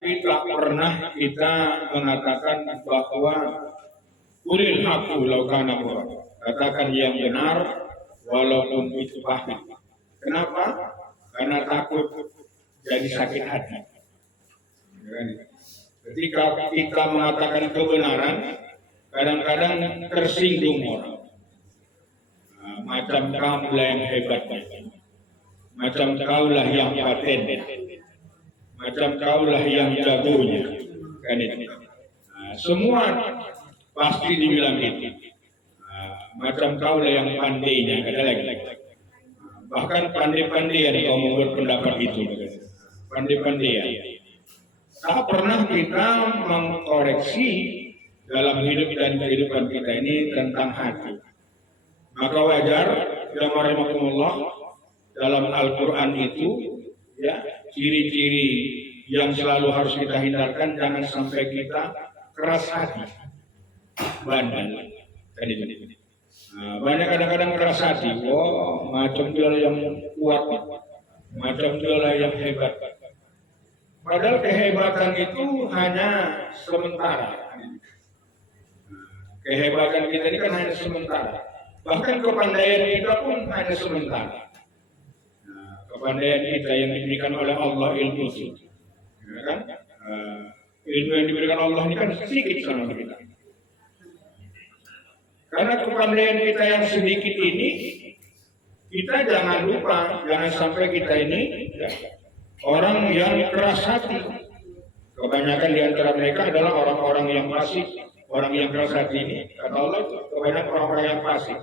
tidak pernah kita mengatakan bahwa kulil haqqu law kana murad. Katakan yang benar walaupun itu pahit. Kenapa? Karena takut jadi sakit hati. Ketika kita mengatakan kebenaran, kadang-kadang tersinggung orang. Macam kaulah yang hebat, macam kaulah yang paten, macam kaulah yang jagonya, kan itu. Semua pasti dibilang itu. Macam kaulah yang pandainya, kata lagi. Bahkan pandai-pandaian kau membuat pendapat itu, pandai-pandaian. Tak pernah kita mengkoreksi dalam hidup dan kehidupan kita ini tentang hati. Maka wajar, ya rahimakumullah, dalam Al-Quran itu, ya, ciri-ciri yang selalu harus kita hindarkan, jangan sampai kita keras hati, bandel. Banyak kadang-kadang keras hati, macam dia yang kuat, macam dia yang hebat. Padahal kehebatan itu hanya sementara. Kehebatan kita ini kan hanya sementara. Bahkan kepandaian kita pun hanya sementara. Kepandaian kita yang diberikan oleh Allah ilmu itu, ya kan? Ilmu yang diberikan Allah ini kan sedikit sama kita. Karena kepandaian kita yang sedikit ini, kita jangan lupa, jangan sampai kita ini ya, orang yang keras hati. Kebanyakan di antara mereka adalah orang-orang yang fasik. Orang yang keras hati ini, kata Allah, kebanyakan orang-orang yang fasik.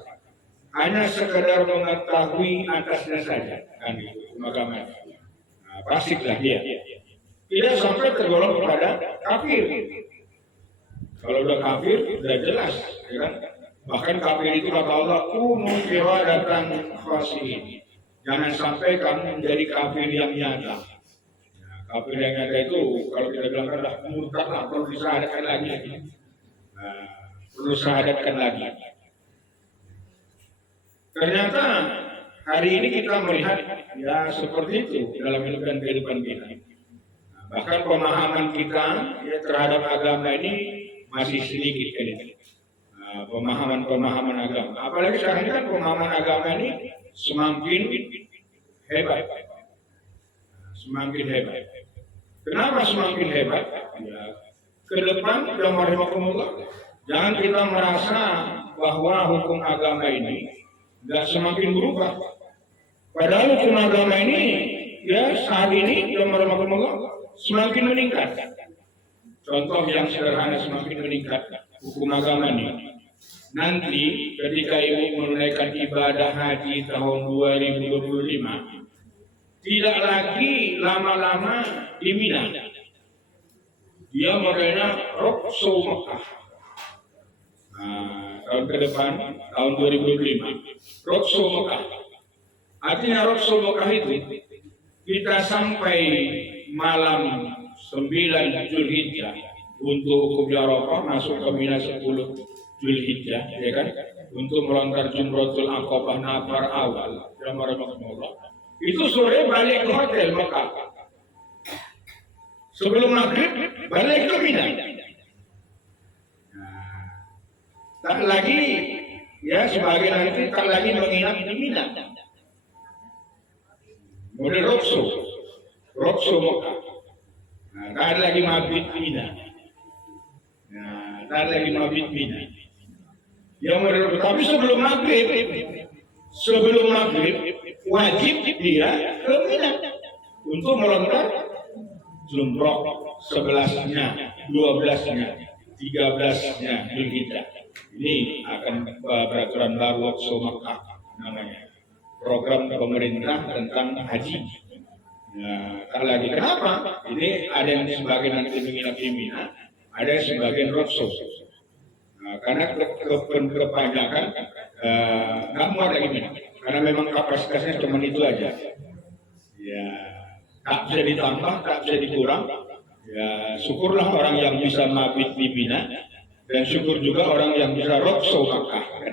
Hanya sekedar mengetahui atasnya saja, kan itu agama. Fasiklah dia. Tidak sampai tergolong kepada kafir. Kalau udah kafir, udah jelas, ya kan? Bahkan kafir itu kata Allah, kunu qiradatan khasi'in. Jangan sampai kamu menjadi kafir yang nyata. Kafir yang nyata itu kalau kita bilang adalah murtad, perlu disahadatkan lagi. Perlu sahadatkan lagi. Ternyata hari ini kita melihat ya seperti itu dalam hidup dan kehidupan kita. Bahkan pemahaman kita ya, terhadap agama ini masih sedikit kan ini. Pemahaman agama. Apalagi sekarang ini kan pemahaman agama ini semakin hebat. Semakin hebat. Kenapa semakin hebat? Ya, ke depan, jangan kita merasa bahwa hukum agama ini nggak semakin berubah. Padahal hukum agama ini, ya saat ini, semakin meningkat. Contoh yang sederhana semakin meningkat hukum agama ini. Nanti ketika ibu menunaikan ibadah haji tahun 2025, tidak lagi lama-lama di Mina. Dia modelnya Rokso Mekah. Tahun ke depan, tahun 2025, Rokso Mekah. Artinya Rokso Mekah itu, kita sampai malam 9 Zulhijjah untuk hukum Arafah, masuk ke Mina 10 Zulhijjah, ya kan? Untuk melontar Jumratul Aqabah nafar awal, itu sore balik ke hotel Mekah. Sebelum maghrib balik ke Mina. Tak lagi ya sebagian nanti tak lagi menginap di Mina. Model Rokso Mekah. Tak ada lagi mabit Mina. Tak ada lagi mabit Mina. Yang model, tapi sebelum maghrib wajib dia ke Mina untuk melontar jumroh 11-nya, 12-nya, 13-nya Zulhijjah. Ini akan peraturan baru Rokso Mekah namanya. Program pemerintah tentang haji. Tak lagi kenapa? Ini ada yang sebagian nanti menginap di Mina, ada yang sebagian Rokso. Karena kepanjangan nggak muat lagi Mina. Karena memang kapasitasnya cuma itu aja. Ya, tak bisa ditambah, tak bisa dikurang. Ya, syukurlah orang yang bisa mabit di Mina, dan syukur juga orang yang bisa Rokso Mekah.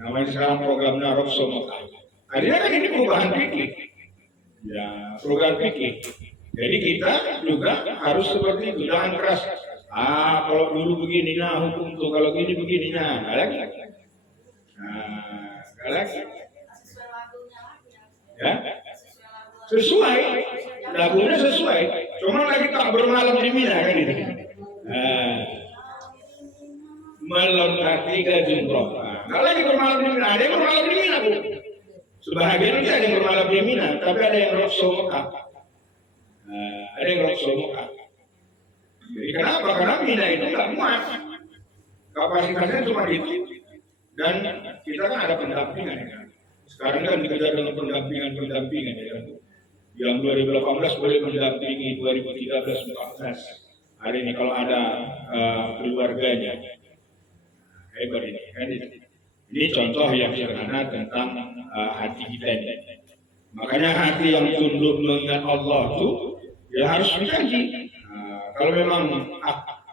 Namanya sekarang programnya Rokso Mekah. Akhirnya kan ini perubahan fikih. Ya, perubahan fikih. Jadi kita juga harus seperti itu, jangan keras. Kalau dulu begini, nah hukum tuh kalau gini begini, nah nggak lagi. Nggak lagi. Ya, sesuai, lagunya sesuai. Cuma lagi tak bermalam di Mina kan itu. Melengkapi gajumroh. Nggak lagi bermalam di Mina, ada yang bermalam di Mina bu. Sebahagian itu ada yang bermalam di Mina, tapi ada yang rokso Mekah. Ada yang rokso Mekah. Jadi kenapa? Karena Mina itu nggak muat. Kapasitasnya cuma itu. Dan kita kan ada pendampingan ya. Sekarang kan dikejar dengan pendampingan ya. Yang 2018 boleh mendampingi 2013-14. Hari ini kalau ada keluarganya. Hebat ini kan. Ini contoh yang sederhana tentang hati kita ini. Makanya hati yang tunduk mengingat Allah itu ya harus dijanji. Kalau memang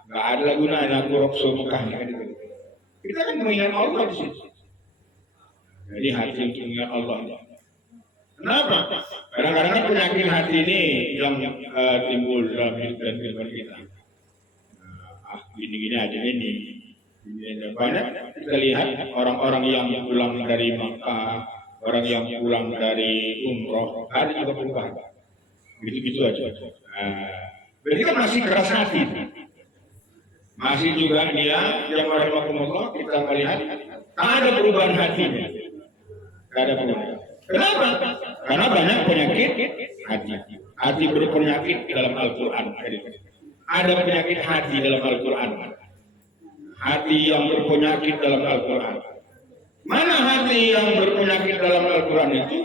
nggak ada gunanya aku rokso Mekah kan itu. Kita kan mengingat Allah di situ. Jadi hati untuk mengingat Allah. Kenapa? Kadang-kadang kan penyakit hati ini yang timbul dalam kehidupan kita. Gini-gini aja ini. Banyak kita lihat orang-orang yang pulang dari Makkah, orang yang pulang dari umroh, ada juga perubahan. Gitu-gitu aja. Berarti kan masih keras hati. Masih juga dia yang rahimahumullah kita melihat ada perubahan hatinya. Ada perubahan. Kenapa? Karena banyak penyakit hati. Hati berpenyakit dalam Al-Quran. Ada penyakit hati dalam Al-Quran. Hati yang berpenyakit dalam Al-Quran. Mana hati yang berpenyakit dalam Al-Quran itu?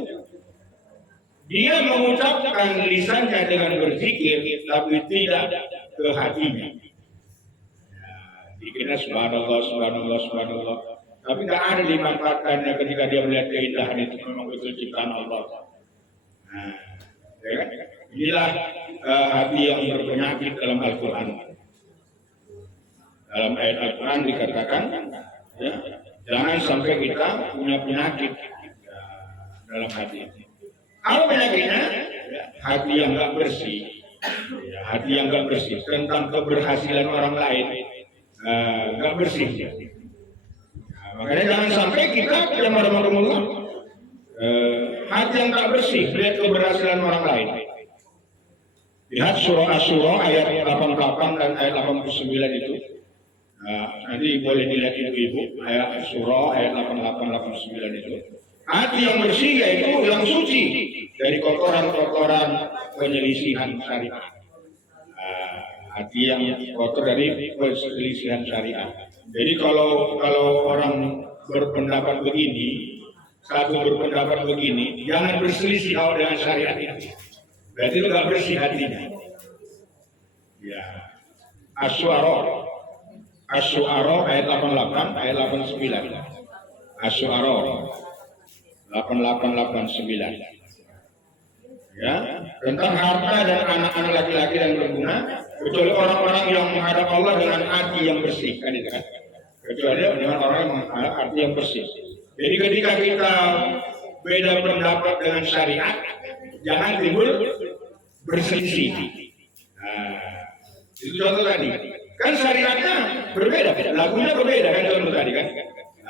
Dia mengucapkan lisannya dengan berzikir, tapi tidak ke hatinya. Dikira subhanallah, subhanallah, subhanallah. Tapi tidak ada dimanfaatkannya ketika dia melihat keindahan itu memang betul ciptaan Allah. Ya kan? Inilah hati yang berpenyakit dalam Al-Quran. Dalam ayat Al-Quran dikatakan, ya, jangan sampai kita punya penyakit dalam hati. Apa penyakitnya? Hati yang nggak bersih, ya, hati yang nggak bersih tentang keberhasilan orang lain, nggak bersih. Makanya jangan sampai kita yang marah-marah hati yang nggak bersih lihat keberhasilan orang lain. Lihat surah Asy-Syura ayat 88 dan ayat 89 itu. Nanti boleh dilihat ibu-ibu ayat Asy-Syura ayat 88-89 itu. Hati yang bersih yaitu yang suci dari kotoran-kotoran penyelisihan syariat. Hati yang kotor dari penyelisihan syariat. Jadi kalau orang berpendapat begini, satu berpendapat begini, jangan berselisih dengan syariat ini. Berarti itu nggak bersih hatinya. Ya. Asy-Syu'ara ayat 88, ayat 89. Asy-Syu'ara 88-89. Ya, tentang harta dan anak-anak laki-laki yang berguna, kecuali orang-orang yang menghadap Allah dengan hati yang bersih, kan itu kan? Kecuali dengan orang yang menghadap hati yang bersih. Jadi ketika kita beda pendapat dengan syariat, jangan timbul berselisih. Itu contoh tadi. Kan syariatnya berbeda, lagunya berbeda kan contoh tadi kan?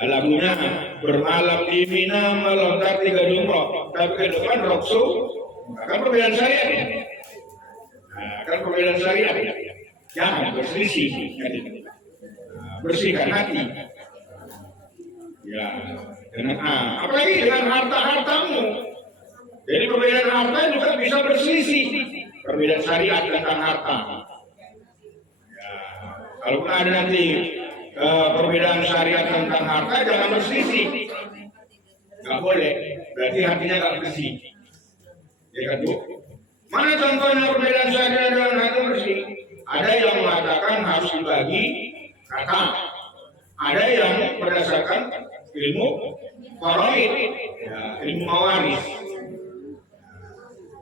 Lagunya bermalam di Mina melontar 3 jumroh, tapi ke depan rokso, kan perbedaan syariat ya. Kan perbedaan syariat ya. Jangan berselisih, bersihkan hati. Ya, dengan apalagi dengan harta-hartamu. Jadi perbedaan harta juga bisa berselisih. Perbedaan syariat tentang harta. Ya, kalau ada nanti perbedaan syariat tentang harta jangan berselisih, nggak boleh, berarti hatinya nggak bersih. Ya kan Bu? Mana contohnya perbedaan syariat dengan hati bersih? Ada yang mengatakan harus dibagi kata, ada yang berdasarkan ilmu faraid, ya, ilmu mawaris.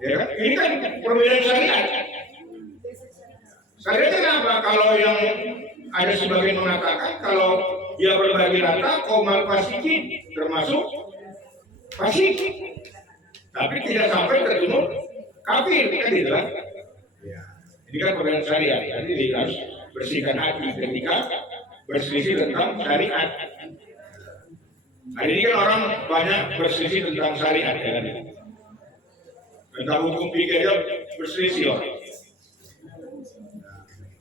Ya kan? Ini kan perbedaan syariat. Syariatnya apa? Kalau yang ada sebagian mengatakan kalau dia berbagi rata komal fasikin termasuk fasik, tapi tidak sampai terjun kafir kan gitu kan? Ini kan pegangan syariat, jadi harus bersihkan hati ketika berselisih tentang syariat. Hari ini kan orang banyak berselisih tentang syariat, ya kan? Tentang hukum fikih berselisih orang.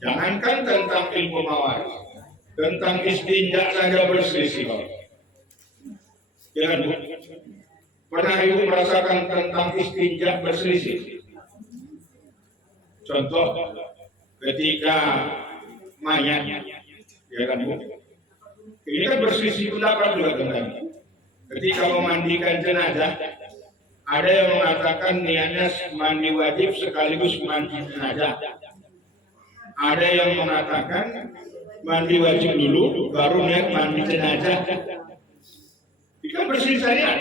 Jangankan tentang ilmu mawaris, tentang istinja saja berselisih orang. Jangan Bu. Pernah Ibu merasakan tentang istinja berselisih? Contoh, ketika mayat, ya kan Bu? Ini kan berselisih pendapat juga tentang. Ketika memandikan jenazah, ada yang mengatakan niatnya mandi wajib sekaligus mandi jenazah. Ada yang mengatakan mandi wajib dulu, baru niat mandi jenazah. Ini kan berselisih syariat.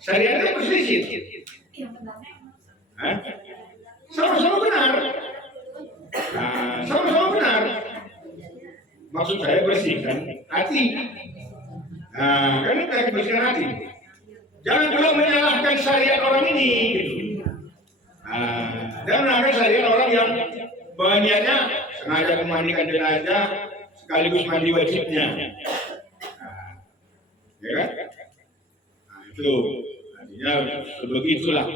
Syariatnya berselisih. Sama-sama benar. Nah, sama-sama benar. Maksud saya bersihkan hati. Nah, kan kita bersihkan hati. Jangan juga menyalahkan syariat orang ini. Dan menyalahkan syariat orang yang niatnya sengaja memandikan jenazah sekaligus mandi wajibnya. Ya kan? Nah, itu artinya sebegitulah.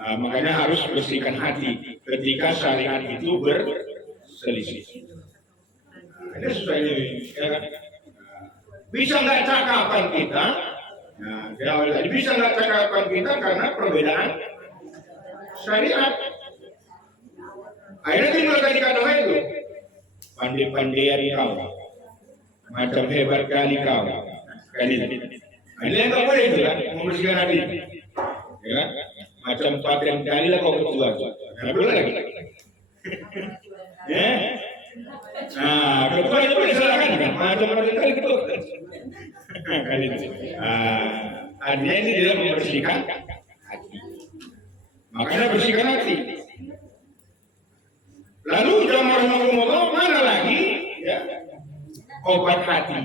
Makanya harus bersihkan hati ketika syariat itu berselisih. Ini sudah ini, ya kan? Bisa nggak cakapan kita? Nah, bisa nggak cakapan kita karena perbedaan syariat. Akhirnya timbul tadi kata itu, pandai-pandaian kau, macam hebat kali kau, kali ini. Ini yang nggak boleh itu kan, membersihkan hati, ya kan? Macam paten kali lah kau ketua, nggak boleh lagi. Ya. Nah, ketua itu boleh salahkan kan? Macam paten kali ketua. Kali ini. Artinya ini dia membersihkan hati. Makanya bersihkan hati. Lalu jamarahumullah mana lagi? Ya. Obat hati.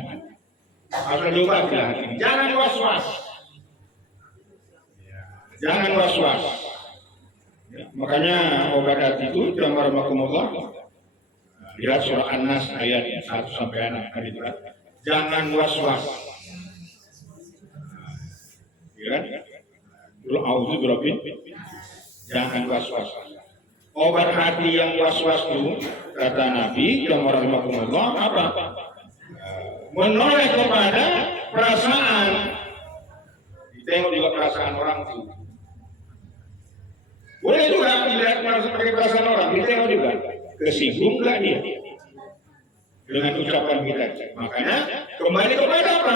Asal obat hati. Jangan was-was. Jangan was-was. Ya. Makanya obat hati itu jamarahumullah. Lihat surah An-Nas ayat 1 sampai 6 kali itu. Jangan was-was. Ya kan? Auzu birabbil. Jangan was-was. Obat hati yang was-was itu kata Nabi yang rahimahumullah apa? Menoleh kepada perasaan. Ditengok juga perasaan orang itu. Boleh juga dilihat sebagai perasaan orang. Ditengok juga. Kesinggung nggak dia dengan ucapan kita? Makanya kembali kepada apa?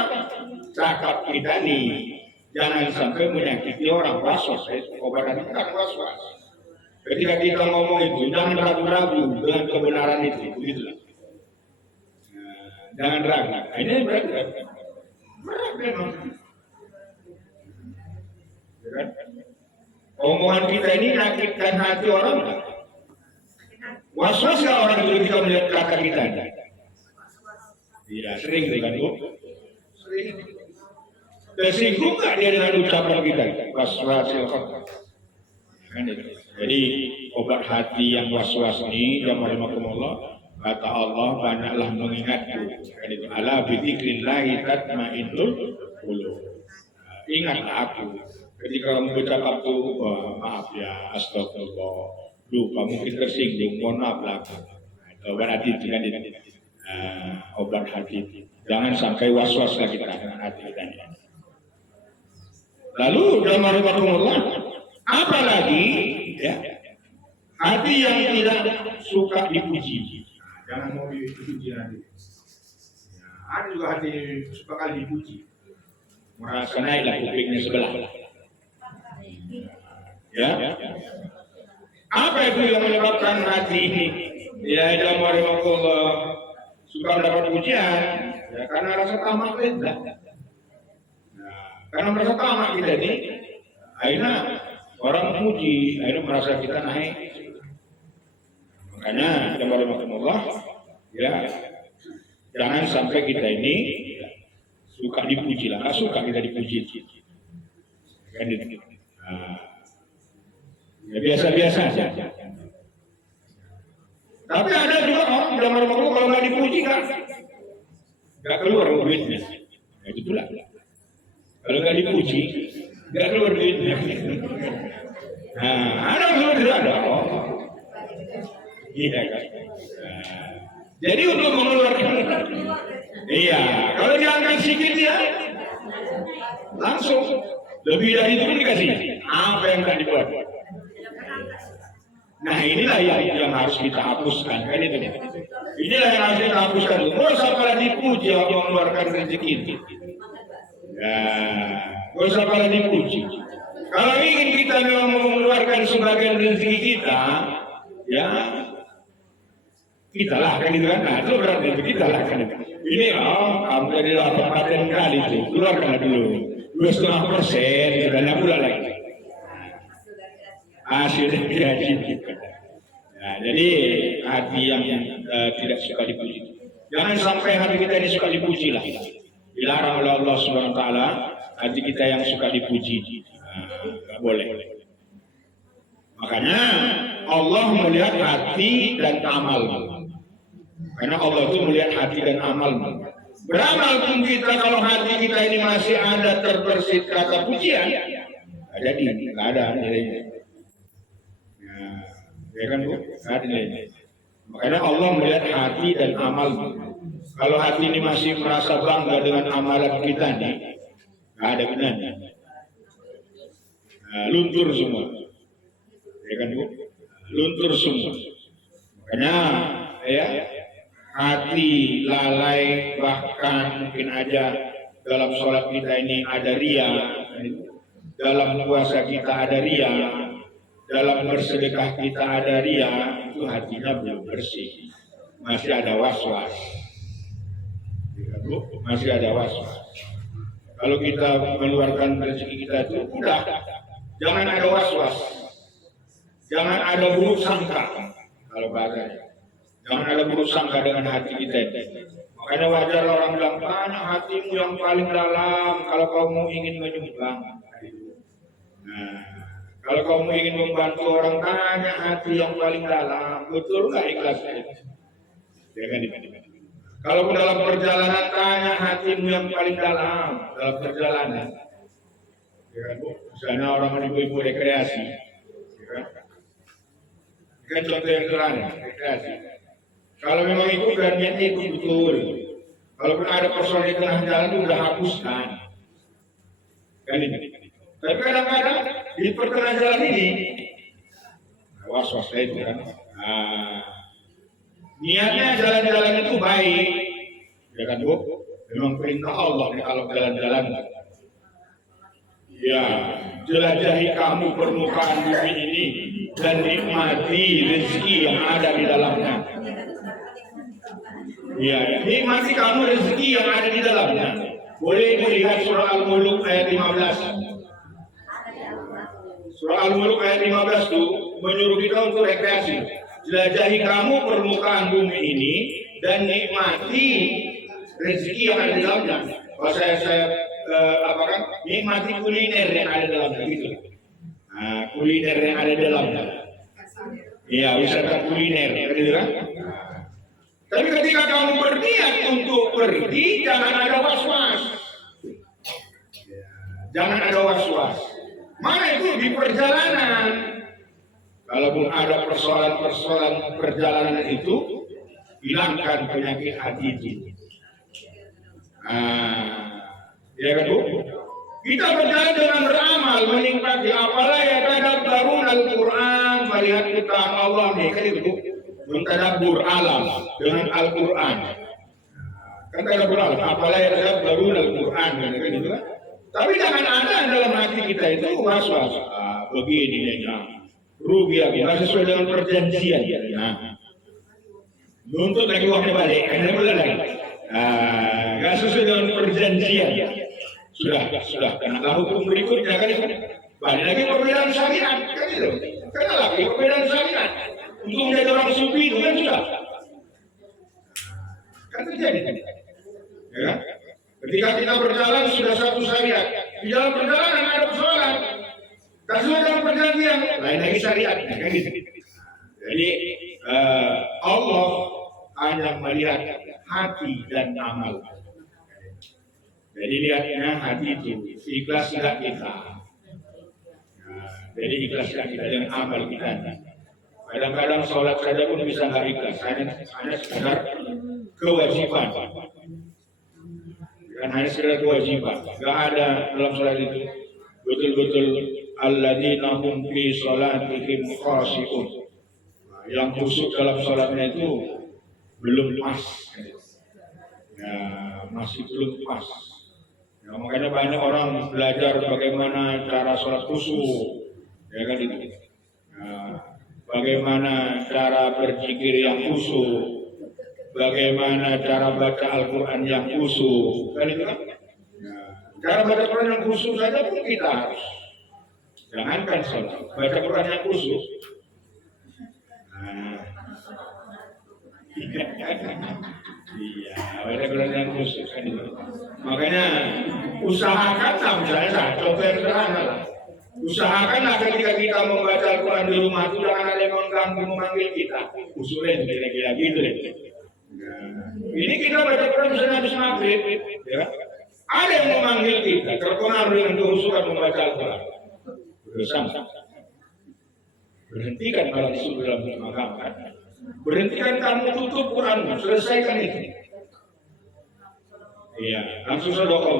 Cakap kita nih. Jangan sampai menyakiti orang. Was-was. Obat hati kan was-was. Ketika kita ngomong itu, jangan ragu-ragu dengan kebenaran itu, begitu. Jangan ragu. Ini berat memang. Omongan kita ini menyakitkan hati orang. Was-was nggak orang itu ketika melihat kata kita? Iya, sering kan Bu? Sering. Tersinggung nggak dia dengan ucapan kita? Was-was silahkan. Jadi obat hati yang was-was ini yang rahimahumullah kata Allah banyaklah mengingatku. Ala bidzikrillahi tatmainnul qulub. Ingat aku ketika mengucap aku maaf ya astagfirullah lupa mungkin tersinggung mohon maaf lah. Obat hati itu kan obat hati. Jangan sampai was-was lagi dengan hati kita. Lalu dalam rahimahumullah apalagi ya hati yang tidak suka dipuji. Jangan mau dipuji nanti. Ya, ada juga hati suka kali dipuji. Merasa naiklah kupingnya sebelah. Ya. Apa itu yang menyebabkan hati ini? Ya dalam rahimahullah suka mendapat pujian. Ya karena rasa tamak lezat. Karena merasa tamak kita ini, akhirnya orang memuji, akhirnya merasa kita naik. Makanya kita rahimahullah, ya jangan sampai kita ini suka dipuji lah, suka kita dipuji. Kan itu. Ya biasa-biasa saja. Tapi ada juga orang zaman dulu kalau nggak dipuji kan nggak keluar duitnya. Nah, itu pula. Kalau nggak dipuji nggak keluar duitnya. Nah, ada keluar juga ada. Oh. Iya kan. Nah, jadi untuk mengeluarkan, iya. Kalau diangkat sedikit ya, langsung lebih dari itu dikasih. Apa yang nggak dibuat? Nah inilah yang harus kita hapuskan kan itu. Inilah yang harus kita hapuskan. Gak usah pada dipuji Allah mengeluarkan rezeki itu. Ya, gak usah pada dipuji. Kalau ingin kita memang mengeluarkan sebagian rezeki kita, ya kita lah kan itu kan. Nah itu berarti itu kita lah kan. Ini kamu dari 8 kali itu keluarkan dulu 2,5% sudah 6 bulan lagi. Hasil gaji kita. Nah, jadi hati yang tidak suka dipuji. Jangan sampai hati kita ini suka dipuji lah. Dilarang oleh Allah Subhanahu Wa Taala hati kita yang suka dipuji. Nggak boleh. Makanya Allah melihat hati dan amal. Karena Allah itu melihat hati dan amal. Beramal pun kita kalau hati kita ini masih ada terbersit kata pujian, jadi nggak ada nilainya. Ya kan Bu? Ada nilainya. Makanya Allah melihat hati dan amal. Kalau hati ini masih merasa bangga dengan amalan kita nih, nggak ada gunanya. Nah, luntur semua. Ya kan Bu? Luntur semua. Makanya ya hati lalai, bahkan mungkin aja dalam sholat kita ini ada ria, dalam puasa kita ada ria, dalam bersedekah kita ada ria, itu hatinya belum bersih, masih ada was-was. Masih ada was-was. Kalau kita mengeluarkan rezeki kita itu udah, jangan ada was-was, jangan ada buruk sangka. Kalau bahasanya, jangan ada buruk sangka dengan hati kita. Makanya wajar orang bilang, tanya hatimu yang paling dalam kalau kamu ingin menyumbang. Nah, kalau kamu ingin membantu orang, tanya hati yang paling dalam, betul nggak ikhlasnya? Jangan dibandingkan. Kalau dalam perjalanan, tanya hatimu yang paling dalam dalam perjalanan. Ya kan, Bu? Misalnya orang ibu-ibu rekreasi, ya kan? Kan contoh yang sederhana, rekreasi. Kalau memang itu niatnya itu betul. Kalaupun ada persoalan di tengah jalan itu udah hapuskan. Kan ini. Tapi kadang-kadang di pertengahan jalan ini was-was itu kan. Niatnya jalan-jalan itu baik, ya kan Bu? Memang perintah Allah nih kalau jalan-jalan. Ya, jelajahi kamu permukaan bumi ini dan nikmati rezeki yang ada di dalamnya. Ya, nikmati kamu rezeki yang ada di dalamnya. Boleh dilihat surah Al-Mulk ayat 15. Surah Al-Mulk ayat 15 itu menyuruh kita untuk rekreasi. Jelajahi kamu permukaan bumi ini dan nikmati rezeki yang ada di dalamnya. Kalau saya nikmati kuliner yang ada di dalamnya gitu. Nah, kuliner yang ada di dalamnya. Iya, wisata kuliner, gitu kan? Tapi ketika kamu berniat untuk pergi, jangan ada was-was. Jangan ada was-was. Mana itu di perjalanan? Kalaupun ada persoalan perjalanan itu, hilangkan penyakit hati ini. Ya kan Bu? Kita berjalan dengan beramal, menikmati apalah ya tadabbarun Al-Quran, melihat kita Allah nih, kan itu Bu? Mentadabbur alam dengan Al-Quran. Kan tadabbur alam, apalah ya tadabbarun Al-Quran, kan itu kan? Tapi jangan ada dalam hati kita itu was-was. Begini ya. Rugi lagi, nggak sesuai dengan perjanjian. Nah, nuntut lagi uangnya balik, kan boleh lagi. Nggak sesuai dengan perjanjian. Sudah. Karena hukum berikutnya kan balik lagi perbedaan syariat, kan itu. Karena lagi perbedaan syariat. Untuk menjadi orang sufi itu kan sudah. Kan terjadi. Ya kan? Ketika kita berjalan sudah satu syariat. Di dalam perjalanan ada persoalan. Sesuai dengan perjanjian, lain lagi syariat. Kan gitu. Jadi Allah yang melihat hati dan amal. Jadi lihatnya hati itu, ikhlas tidak kita. Nah, jadi ikhlas tidak kita dengan amal kita. Kadang-kadang sholat saja pun bisa nggak ikhlas, hanya sekedar kewajiban. Kan hanya sekedar kewajiban. Nggak ada dalam sholat itu betul-betul alladzina hum fi sholatihim khashi'un. Yang khusyuk dalam sholatnya itu belum pas. Ya, masih belum pas. Ya, makanya banyak orang belajar bagaimana cara sholat khusyuk, ya kan itu. Nah, bagaimana cara berzikir yang khusyuk, bagaimana cara baca Al-Quran yang khusyuk, kan itu kan? Nah, cara baca Quran yang khusyuk saja pun kita harus. Jangankan sholat, baca Quran yang khusyuk. Nah, iya, baca Quran yang khusyuk kan itu. Makanya usahakanlah, misalnya saya contoh yang sederhana lah. Usahakanlah ketika kita membaca Al-Quran di rumah itu jangan ada yang mengganggu memanggil kita. Usulnya kira-kira gitu deh. Nah, ini kita baca Quran misalnya habis maghrib, ya. Ada yang memanggil kita, terpengaruh dengan kehusukan membaca Al-Quran. Bersama. Berhentikan kalau disuruh dalam makan. Berhentikan kamu tutup Quranmu, selesaikan itu. Iya, langsung sedekah.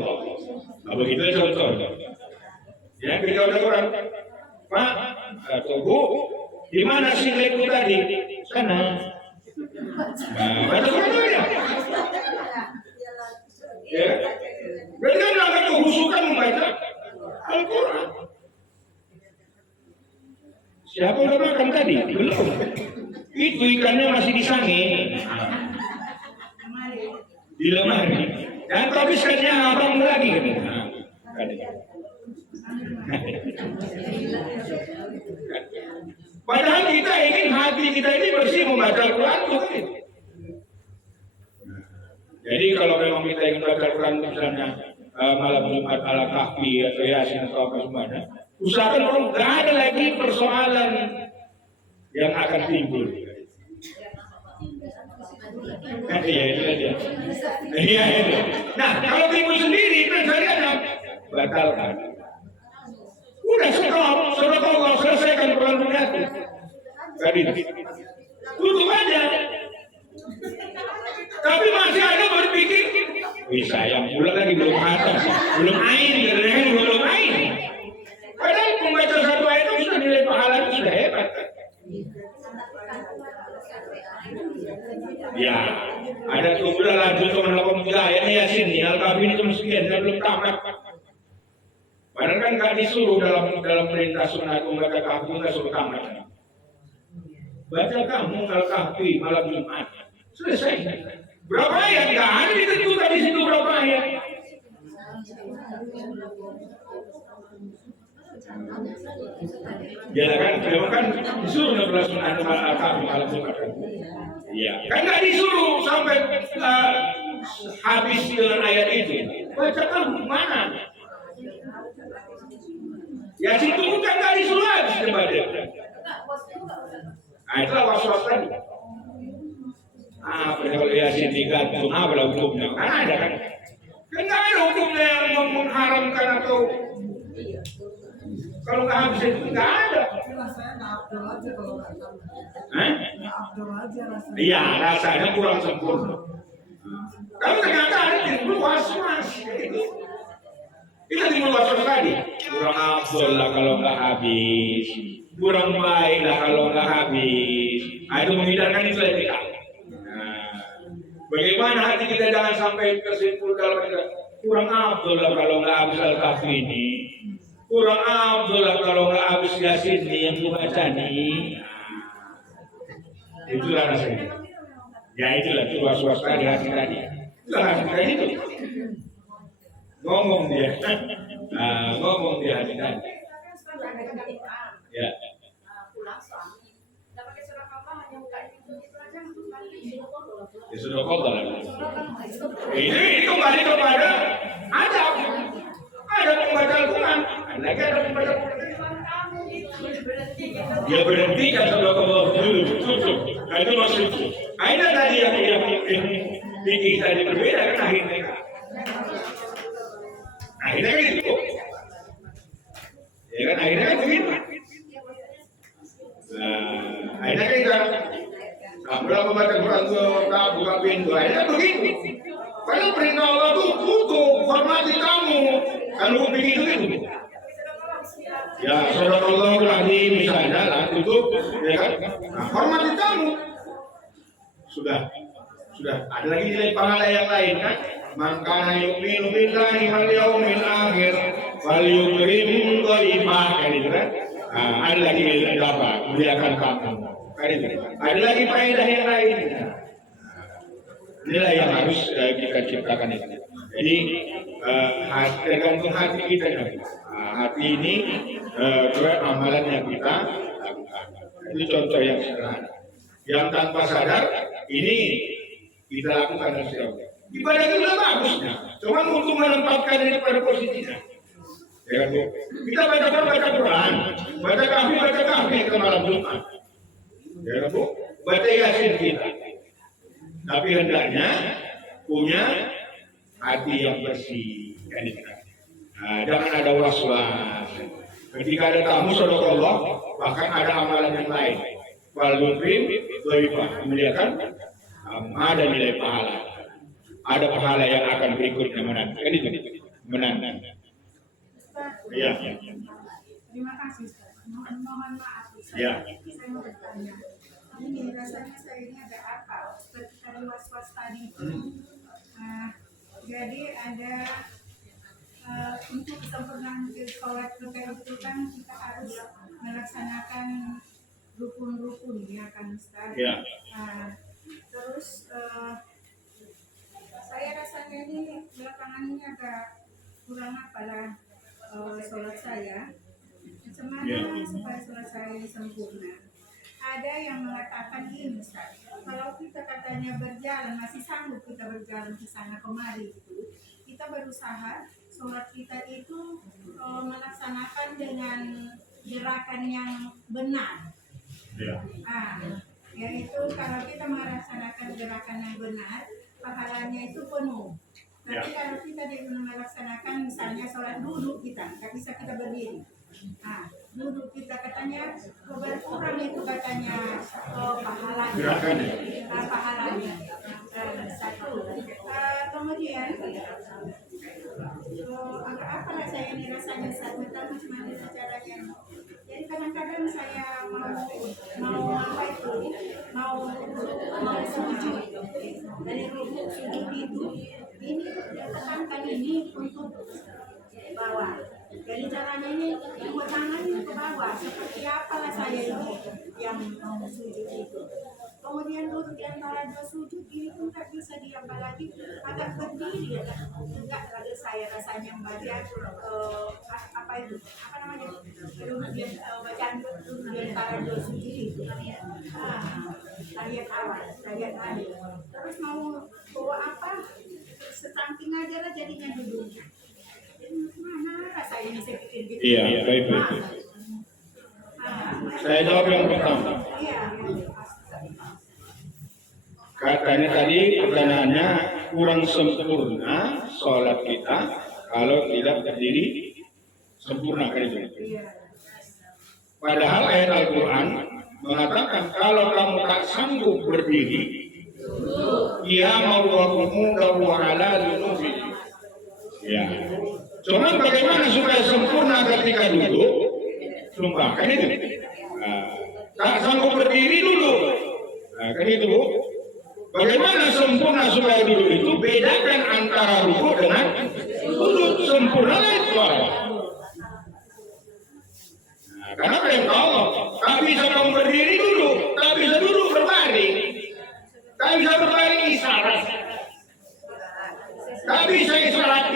Nah, begitu contoh. Ya, kita udah Quran. Pak, atau Bu, di mana sih leku tadi? Sana. Nah, baca Quran aja. Ya, berarti kan langkah kehusukan membaca Al-Quran. Siapa udah makan tadi? Belum. Itu ikannya masih disangi. Di lemari. Dan kau habiskannya abang lagi kan? Padahal kita ingin hati kita ini bersih membaca Al-Quran tuh. Jadi kalau memang kita ingin baca Al-Quran misalnya malam Jumat ala Kahfi atau Yasin atau apa semuanya, usahakan orang nggak ada lagi persoalan yang akan timbul. Iya itu dia. Iya itu. Nah kalau timbul sendiri misalnya batalkan. Udah sedekah selesaikan perlunya itu. Tadi tutup aja. Tapi masih ada berpikir, wih sayang pula lagi belum ada, belum ain, belum ain. Padahal membaca satu ayat itu sudah nilai pahala itu sudah hebat. Ya, ada tuh udah lanjut ke melakukan ayatnya Yasin, Al-Kahfi ini cuma sekian, dan belum tamat. Padahal kan nggak disuruh dalam perintah sunat membaca Kahfi, nggak suruh tamat. Baca kamu Al-Kahfi malam Jumat, selesai. Berapa ayat? Nggak ada ditentukan di situ berapa ayat. Ya kan, memang kan disuruh nggak sunat Al-Kahfi malam Jumat. Iya, kan nggak disuruh sampai habis dengan ayat itu. Baca kamu mana? Ya situ kan nggak disuruh habis kepada. Nah itulah was-was tadi. Kalau Yasin digantung, apa hukumnya? Kan ada kan? Kan nggak ada hukumnya yang mengharamkan atau kalau nggak habis itu nggak ada. Iya, rasanya kurang sempurna. Kalau ternyata ada timbul was-was. Kita timbul was-was tadi. Kurang afdol lah kalau nggak habis. Kurang baik lah kalau nggak habis. Nah, itu menghindarkan itu etika. Nah, bagaimana hati kita jangan sampai tersimpul dalam kita. Kurang afdol lah kalau nggak habis Al-Kahfi ini. Kurang afdol lah kalau nggak habis Yasin ini yang dibaca nih. Itulah rasanya. Ya itulah itu was-was tadi hati tadi. Itulah hati tadi itu. Ngomong dia. Ngomong dia hati tadi. Ya. Ya sudah kotor. Ini kembali kepada ada pembaca Al-Quran. Lagi ada pembaca Al-Quran. Dia berhenti kan kalau Allah tutup. Nah itu maksudnya. Ada tadi yang bikin tadi berbeda kan akhirnya. Akhirnya kan itu. Ya kan akhirnya kan begitu. Akhirnya kita Abraham membaca Quran buka pintu. Akhirnya begitu. Karena perintah Allah itu tutup, hormati kamu. Kalau begitu itu. Ya, Sallallahu Alaihi misalnya lah tutup, ya kan? Nah, hormati kamu. Sudah. Ada lagi nilai pahala yang lain kan? Maka yu'minu billahi wal yaumil akhir wal yukrim dhaifah kan itu kan? Ada lagi apa? Muliakan kamu. Kan itu. Ada lagi faedah yang lain. Inilah yang harus kita ciptakan itu. Jadi tergantung hati kita. Hati ini amalan yang kita lakukan. Ini contoh yang sederhana. Yang tanpa sadar ini kita lakukan secara ibadah kita bagusnya. Cuma untuk menempatkan ini pada posisinya. Ya, kita baca Quran, baca kahfi ke malam Jumat. Ya, Bu, baca Yasin kita. Tapi hendaknya punya hati yang bersih. Jangan ada was-was. Ketika ada tamu saudara Allah, bahkan ada amalan yang lain. Wal yukrim dhaifah, memuliakan, ada nilai pahala. Ada pahala yang akan berikutnya menanti. Kan itu menanti. Ya. Terima kasih. Mohon maaf. Ya. Saya mau bertanya. Ini rasanya saya ini ada apa? Seperti tadi was-was tadi itu. Jadi ada untuk kesempurnaan sholat itu kan kita harus melaksanakan rukun-rukun ya kan Ustaz. Ya. Terus saya rasanya ini belakangan ini agak kurang apalah sholat saya. Bagaimana supaya sholat saya sempurna? Ada yang mengatakan ini Ustaz, kalau kita katanya berjalan, masih sanggup kita berjalan ke sana kemari gitu, kita berusaha sholat kita itu melaksanakan dengan gerakan yang benar. Yaitu kalau kita melaksanakan gerakan yang benar, pahalanya itu penuh. Tapi kalau kita melaksanakan misalnya sholat duduk kita, nggak bisa kita berdiri. Duduk kita katanya berkurang itu katanya pahalanya. Pahalanya. Satu. Kemudian agak apa lah saya ini rasanya saat bertemu gimana caranya. Jadi kadang-kadang saya mau apa itu mau sujud dari rukuk sujud itu ini tekankan ini untuk bawah. Jadi caranya ini membuat tangan ini ke bawah seperti apalah saya ini yang mau sujud itu. Kemudian duduk di antara dua sujud ini pun tak bisa diam lagi agak berdiri agak tegak lagi saya rasanya membaca apa itu apa namanya bacaan duduk di antara dua sujud itu. Tahiyat awal, tahiyat akhir. Terus mau bawa apa sesamping aja lah jadinya duduknya. Mana rasa ini saya pikir gitu. Iya, baik. Saya jawab yang pertama. Iya. Katanya tadi pertanyaannya kurang sempurna sholat kita kalau tidak berdiri sempurna kan itu. Padahal ayat Al-Quran mengatakan kalau kamu tak sanggup berdiri, ia mau wakumu wa ala dunubi. Ya. Cuman bagaimana supaya sempurna ketika duduk? Sumpah kan itu. Tak sanggup berdiri dulu. Kan itu. Bagaimana sempurna supaya duduk itu? Bedakan antara rukuk dengan duduk. Sempurna itu Allah. Karena perintah Allah, tak bisa kamu berdiri dulu, tak bisa duduk berbaring, tak bisa berbaring isyarat, tak bisa isyarat, tak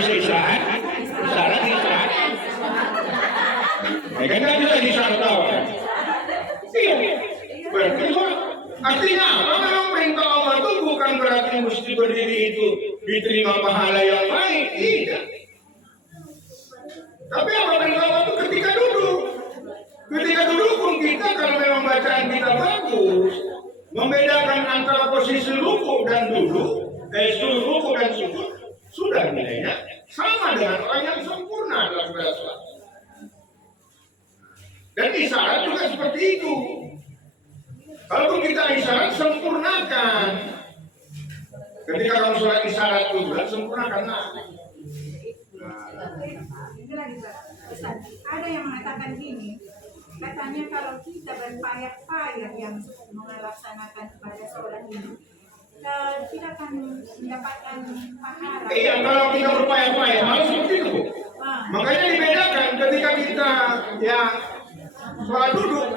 bisa isyarat. Ya kan tak bisa isyarat apa? Iya. Berarti artinya apa? Memang perintah Allah itu bukan berarti mesti berdiri itu diterima pahala yang baik, tidak. Tapi apa perintah membedakan antara posisi ruku dan duduk, ruku dan sujud, sudah nilainya sama dengan orang yang sempurna dalam sholat. Dan isyarat juga seperti itu. Kalau kita isyarat, sempurnakan. Ketika kamu sholat isyarat juga, sempurnakanlah. Ustaz, ada yang mengatakan gini, katanya kalau kita berpayah-payah yang melaksanakan ibadah sholat ini, kita akan mendapatkan pahala. Iya, kalau kita berpayah-payah, malah seperti itu. Makanya dibedakan ketika kita ya sholat duduk,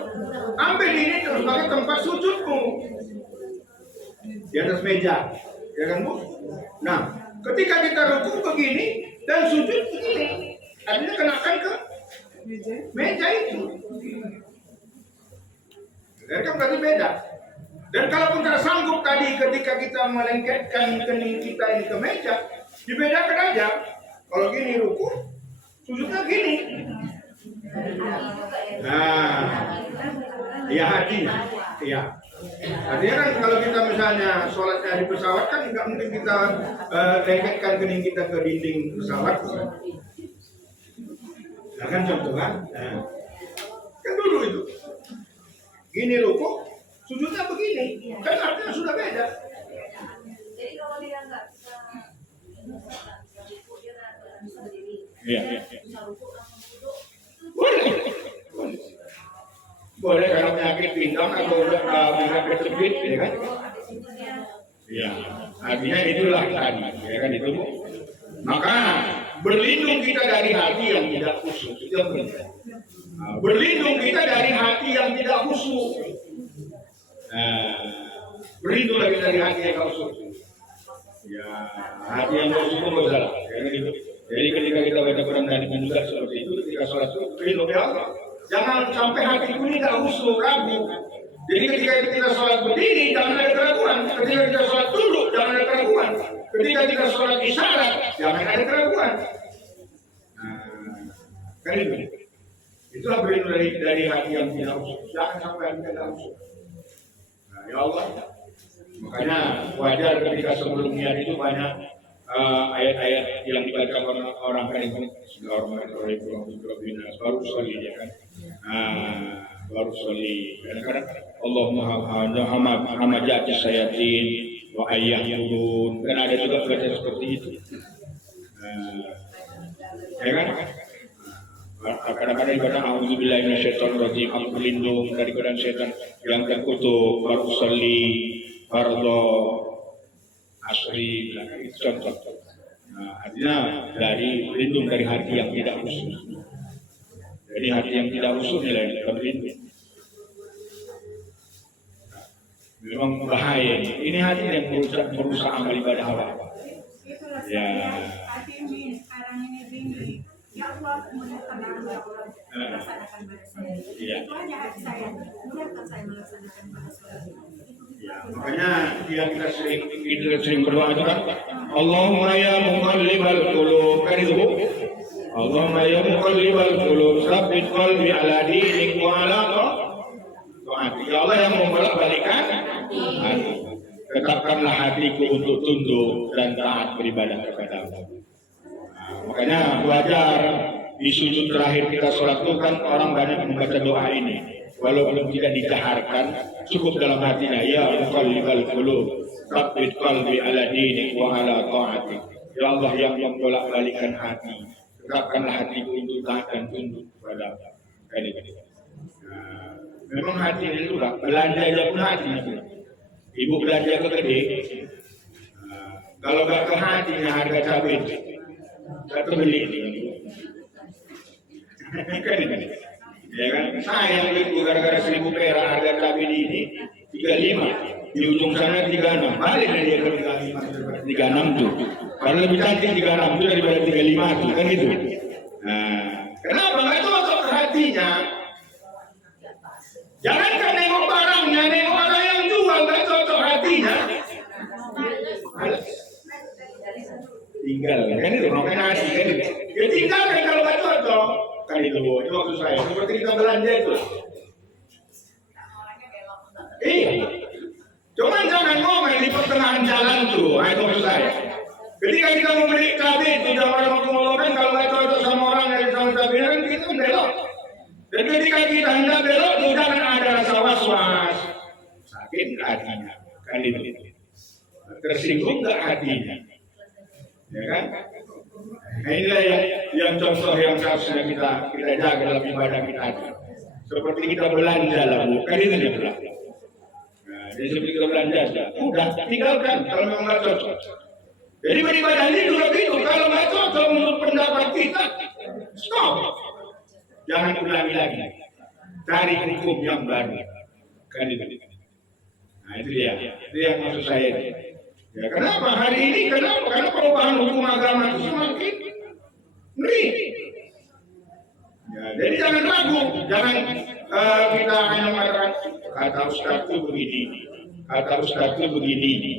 ambil ini terus sebagai tempat sujudmu di atas meja, ya kan Bu? Nah, ketika kita ruku begini dan sujud begini, artinya kenakan ke meja itu. Dan kan berarti beda. Dan kalaupun tidak sanggup tadi ketika kita melengketkan kening kita ini ke meja, dibedakan aja. Kalau gini ruku, sujudnya gini. Nah, ya hatinya, ya. Artinya kan kalau kita misalnya sholatnya di pesawat kan nggak mungkin kita lengketkan kening kita ke dinding pesawat. Nah kan contoh kan, kan dulu itu. Gini ruku, sujudnya begini, kan artinya sudah beda. Jadi kalau dia nggak bisa berdiri, Iya. bisa ruku langsung duduk. Boleh kalau penyakit pinggang atau penyakit cebit, ya kan? Iya. Artinya itulah tadi, ya kan itu. Maka berlindung kita dari hati yang tidak khusyuk, itu yang penting. Berlindung kita dari hati yang tidak khusyuk. Berlindung lagi dari hati yang tidak khusyuk. Ya, hati yang khusyuk itu tidak salah. Jadi ketika kita baca Quran dan juga seperti itu, ketika sholat itu berlindung ya Allah. Jangan sampai hati ini tidak khusyuk, ragu. Jadi ketika kita sholat berdiri, jangan ada keraguan. Ketika kita sholat duduk, jangan ada keraguan. Ketika kita sholat isyarat, jangan ada keraguan. Kan itu. Itulah berlindung dari hati yang tidak khusyuk. Jangan sampai hati tidak khusyuk. Nah, ya Allah. Makanya wajar ketika sebelumnya itu banyak ayat-ayat yang dibaca orang kan itu baru soli ya kan. Baru soli. Kadang-kadang Allahumma hamajati sayatin wa ayyahurun. Kan ada juga baca seperti itu. Ya kan? Kadang-kadang dibaca auzubillahi minasyaitonirrajim, aku berlindung dari godaan setan yang terkutuk, baru soli, fardo, asri, itu contoh. Artinya dari berlindung dari hati yang tidak khusyuk. Jadi hati yang tidak khusyuk nilai berlindung. Memang bahaya ini. Ini hati yang berusaha amal ibadah Allah. Itulah Ya. hati ini sekarang ini tinggi. Ya Allah, mudahkan aku ya Allah melaksanakan ibadah saya. Iya. Itu aja hati saya. Mudahkan saya melaksanakan ibadah saya. Ya, makanya yang kita sering berdoa itu kan, Allahumma ya muqallibal qulub, kan itu. Allahumma ya muqallibal qulub, tsabbit qalbi ala dinik wa ala ta'atik. Ya Allah yang membolak-balikan hati, tetapkanlah hatiku untuk tunduk dan taat beribadah kepada-Mu. Makanya wajar di sujud terakhir kita sholat itu kan orang banyak membaca doa ini. Walaupun tidak dijaharkan, cukup dalam hatinya. Ya muqallibal qulub, tsabbit qalbi ala dinik wa ala ta'atik. Ya Allah yang membolak-balikan hati, tetapkanlah hatiku untuk taat dan tunduk kepada Mu. Memang hati itu lah, belanja aja pun hati. Ibu belanja ke gede, kalau gak ke hatinya harga cabai gak terbeli. Ya kan, sayang itu gara-gara 1.000 perak harga cabai ini 35, di ujung sana 36, balik dia ke 36 tuh. Kalau lebih cantik 36 itu daripada 35 tuh, kan gitu. Kenapa? Nggak cocok ke hatinya. Jangankan nengok barangnya, nengok orang yang jual nggak cocok hatinya. Tinggal, kan itu namanya hati, kan itu. Ya tinggalkan kalau nggak cocok. Kan itu maksud saya. Seperti kita belanja itu. Iya. pertengahan jalan tuh, itu maksud saya. Ketika kita membeli cabai itu jangan orang mengolokkan kalau nggak cocok sama orang yang sama cabai kan kita belok. Dan ketika kita hendak belok, itu jangan ada rasa was-was, sakit hatinya, kan itu. Tersinggung nggak hatinya, ya kan? Nah, inilah yang contoh yang seharusnya kita jaga dalam ibadah kita. Seperti kita belanja lah, kan itu dia belanja. Nah, jadi seperti kita belanja, udah tinggalkan kalau memang nggak cocok. Jadi beribadah ini juga begitu. Kalau nggak cocok menurut pendapat kita, stop. Jangan ulangi lagi. Cari hukum yang baru. Kan itu. Nah itu dia. Itu yang maksud saya. Ya, kenapa hari ini? Kenapa? Karena perubahan hukum agama itu semakin ngeri. Ya, jadi jangan ragu. Jangan kita hanya mengatakan kata Ustaz itu begini. Kata Ustaz itu begini.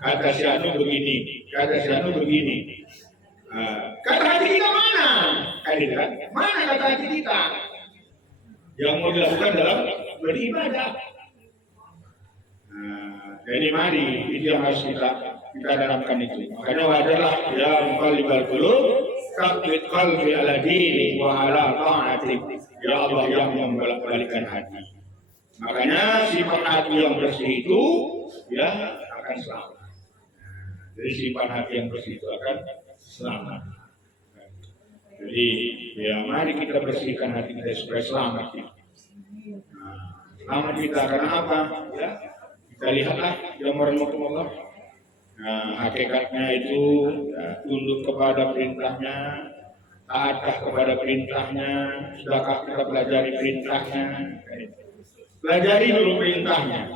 Kata si Anu begini. Kata si Anu begini. Kata hati kita mana? Kan? Mana kata hati kita? Yang mau dilakukan dalam beribadah. Jadi mari itu yang harus kita tanamkan itu. Makanya wajarlah ya muqallibal qulub tsabbit qalbi ala dini wa ala ta'atik. Ya Allah yang membolak-balikkan hati. Makanya sifat hati yang bersih itu ya akan selamat. Jadi sifat hati yang bersih itu akan selamat. Jadi ya mari kita bersihkan hati kita supaya selamat. Selamat kita karena apa? Ya, kita lihatlah yang Allah. Nah, hakikatnya itu ya, tunduk kepada perintahnya, taatkah kepada perintahnya, sudahkah kita pelajari perintahnya? Pelajari dulu perintahnya.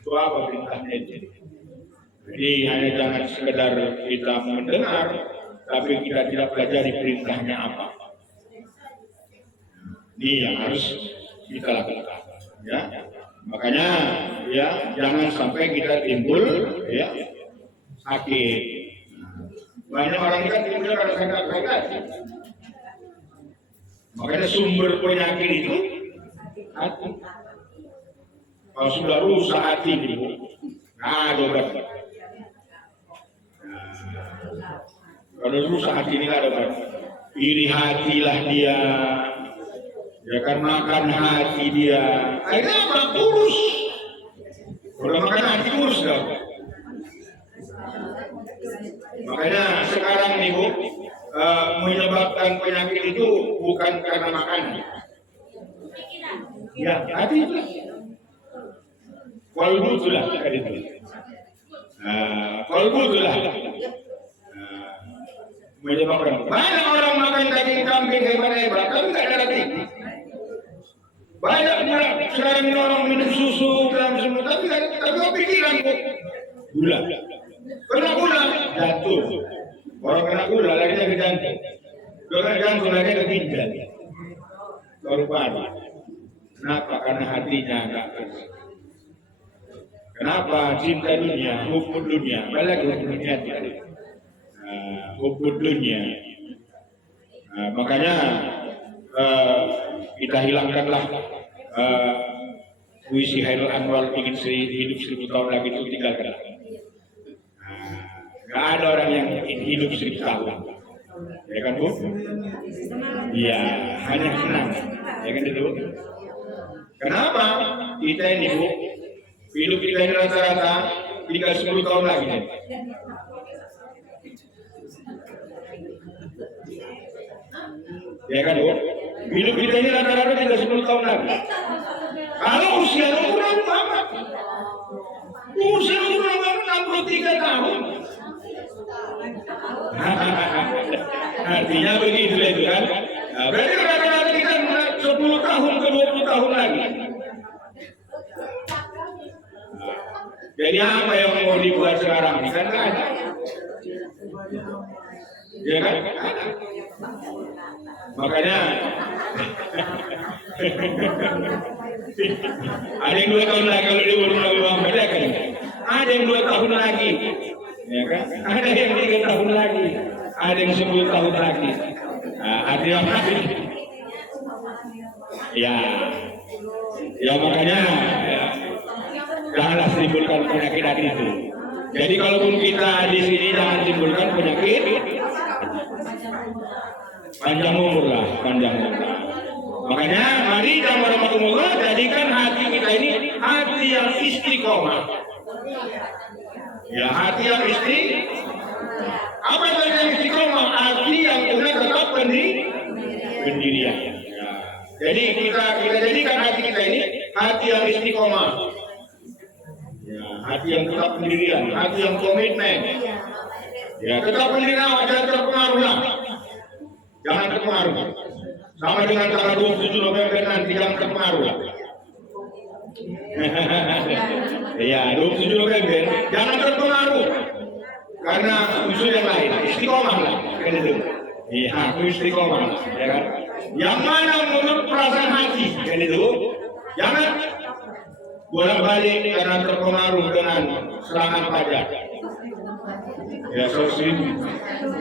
Itu apa perintahnya itu? Jadi hanya jangan sekedar kita mendengar, tapi kita tidak pelajari perintahnya apa. Ini yang harus kita lakukan. Ya, makanya ya jangan sampai kita timbul ya sakit. Banyak orang kan timbul karena sakit. Makanya sumber penyakit itu hati. Kalau sudah rusak hati itu, ada obat. Kalau rusak hati ini ada obat. Iri hatilah dia. Ya kan makan hati dia. Akhirnya apa? Kurus. Kalau makan hati kurus dong. Makanya sekarang nih Bu, menyebabkan penyakit itu bukan karena makanan. Ya, hati itu. Kolbu itulah kan itu. Kolbu itulah. Menyebabkan banyak orang makan daging kambing hebat-hebat, tapi nggak ada daging. Banyak pula sekarang ini orang minum susu dalam semua, tapi pikiran Bu. Gula. Kena gula, jatuh. Orang kena gula lagi ke jantung. Kena jantung lagi ke ginjal. Baru paru. Kenapa? Karena hatinya enggak bersih. Kenapa? Cinta dunia, hukum dunia, balik hukum dunia tidak. Hukum dunia. Makanya kita hilangkanlah puisi Hairul Anwar ingin hidup 1000 tahun lagi itu tinggalkanlah. Nggak ada orang yang ingin hidup 1000 tahun, ya kan Bu? Iya, hanya senang, ya kan itu. Kenapa? Kita ini Bu, hidup kita ini rata-rata tinggal 10 tahun lagi. Ya kan Bu? Hidup kita ini rata-rata tinggal 10 tahun lagi. Kalau usia kurang banget, usia kurang banget 63 tahun. Artinya begitu itu kan. Nah, berarti rata-rata kita 10 tahun ke 20 tahun lagi. Jadi apa yang mau dibuat sekarang? Kan nggak ada. Ya kan? Makanya ada yang 2 tahun lagi kalau dia baru beda kan? Ada yang 2 tahun lagi, ya kan? Ada yang 3 tahun lagi, ada yang 10 tahun lagi. Ada yang lagi. Ya makanya ya, janganlah timbulkan penyakit hati itu. Jadi kalaupun kita di sini jangan timbulkan penyakit, panjang umur lah, panjang umur. Makanya mari warahmatullah jadikan hati kita ini hati yang istiqomah. Ya, hati yang apa yang istiqomah? Hati yang benar tetap pendirian. Ya. Jadi kita jadikan hati kita ini hati yang istiqomah. Ya, hati yang tetap pendirian, hati yang komitmen. Ya, tetap pendirian, jangan terpengaruh lah. Jangan terpengaruh. Sama dengan tanggal 27 November nanti jangan terpengaruh lah. Ya, 27 November jangan terpengaruh karena unsur yang lain, istiqomah lah, kan itu. Iya, istiqomah, ya kan. Yang mana menurut perasaan hati, kan itu. Jangan bolak-balik karena terpengaruh dengan serangan pajak. Ya, sosial,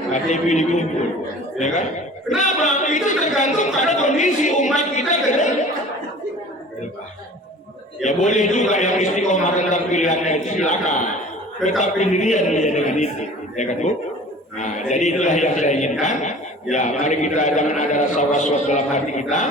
KTP dikumpul, ya kan. Kenapa? Itu tergantung pada kondisi umat kita ke depan. Ya boleh juga yang istiqomah tentang pilihannya itu silakan. Tetap pendirian dia dengan itu, ya kan Bu? Nah, jadi itulah yang saya inginkan. Ya, mari kita jangan ada rasa was-was dalam hati kita.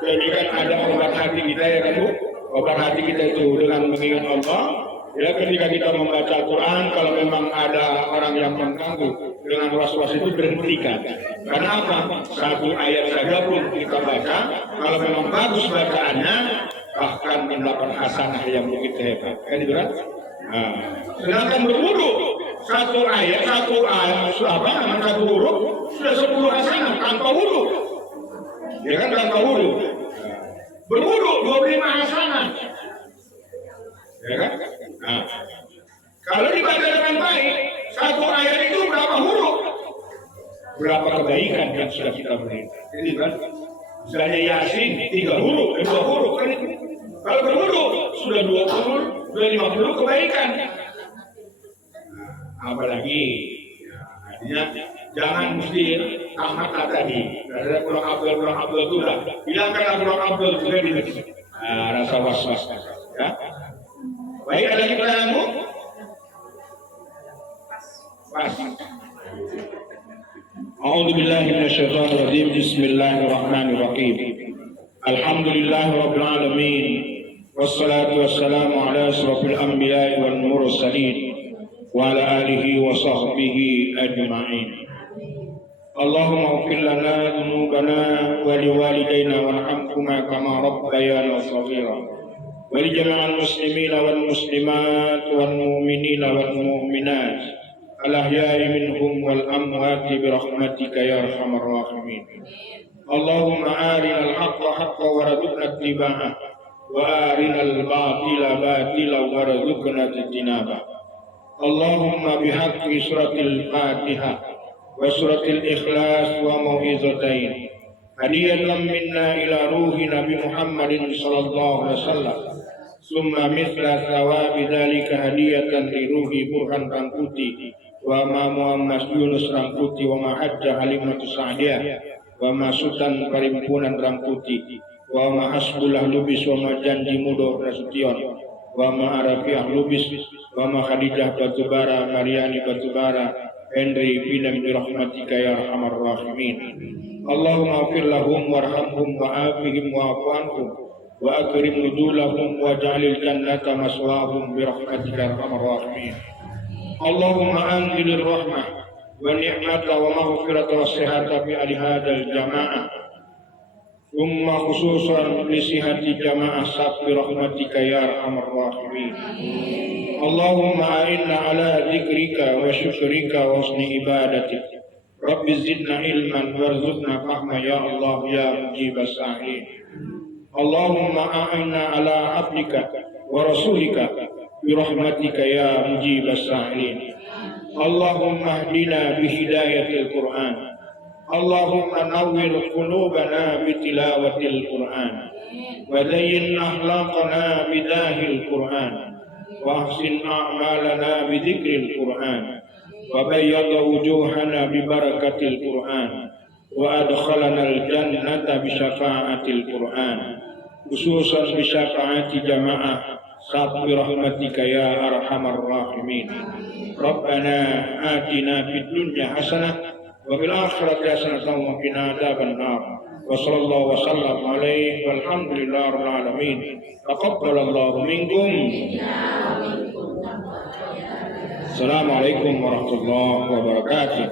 Jadikan ada obat hati kita, ya kan Bu? Obat hati kita itu dengan mengingat Allah. Ya, ketika kita membaca Al-Quran, kalau memang ada orang yang mengganggu dengan was-was itu berhentikan. Karena apa? Satu ayat saja pun kita baca, kalau memang bagus bacaannya, bahkan mendapat hasanah yang begitu hebat. Kan itu kan? Nah, sedangkan berwudu satu huruf sudah 10 hasanah tanpa wudu. Ya kan tanpa wudu. Berwudu 25 hasanah. Ya kan? Nah, kalau dibaca dengan baik, satu ayat itu berapa huruf? Berapa kebaikan yang sudah kita beri? Jadi kan, misalnya Yasin 3 huruf, 2 huruf kan itu. Kalau berwudu sudah 20, sudah 50 kebaikan. Nah, apalagi, ya, artinya jangan mesti tamat tadi. Ada kurang abdul itu lah. Bilangkanlah kurang abdul juga di sini. Rasa was-was. Ya. Baik, ada lagi pertanyaanmu? Pas. A'udzu billahi minasyaitonir rajim. Bismillahirrahmanirrahim. Alhamdulillahirabbil alamin. Wassalatu wassalamu ala asrofil anbiya'i wal mursalin wa ala alihi wa sahbihi ajma'in. Allahumma ighfir lana dhunubana wa liwalidayna warhamhuma kama rabbayana shaghira. ولجميع المسلمين والمسلمات والمؤمنين والمؤمنات الأحياء منهم والأموات برحمتك يا أرحم الراحمين. اللهم أرنا الحق حقا وارزقنا اتباعه وأرنا الباطل باطلا وارزقنا اجتنابه. اللهم بحق سورة الفاتحة وسورة الإخلاص وموعظتين هدية منا إلى روح نبي محمد صلى الله عليه وسلم ثم مثل ثواب ذلك هدية لروح برهان رangkuti وما Muhammad Yunus Rangkuti وما حج Halimah Sa'diyah وما Sultan Parimpunan Rangkuti وما Hasbullah Lubis وما Janji Mudo Nasution وما Arafiah Lubis وما Khadijah Batubara Mariani Batubara Henry Pinam birahmatika ya arhamar rahimin. Allahumma ighfir lahum warhamhum wa'afihim wa'fu anhum wa akrim nuzulahum waj'alil jannata maswahum birahmatika ya arhamar rahimin. Allahumma anzilir rahmah wa ni'mata wa maghfirata wa sihata bi ahli hadzal jamaah. Umma khususan li sihati jamaah sabbi rahmatika ya arhamar rahimin. Allahumma a'inna ala dzikrika wa syukrika wa husni ibadatik. Rabbi zidna ilman warzuqna fahma ya Allah ya mujibas sa'in. Allahumma a'inna ala abdika wa rasulika bi rahmatika ya mujibas sa'in. Allahumma hdina bi hidayatil Qur'an. Allahumma nawwir qulubana bi tilawatil Qur'an wa zayyin akhlaqana bi dahil Qur'an. وأحسن أعمالنا بذكر القرآن وبيض وجوهنا ببركة القرآن وأدخلنا الجنة بشفاعة القرآن خصوصا بشفاعة جماعة برحمتك يا أرحم الراحمين. ربنا آتنا في الدنيا حسنة وفي الآخرة حسنة وقنا عذاب النار. وصلى الله وسلم عليه والحمد لله رب العالمين. تقبل الله منكم. السلام عليكم ورحمة الله وبركاته.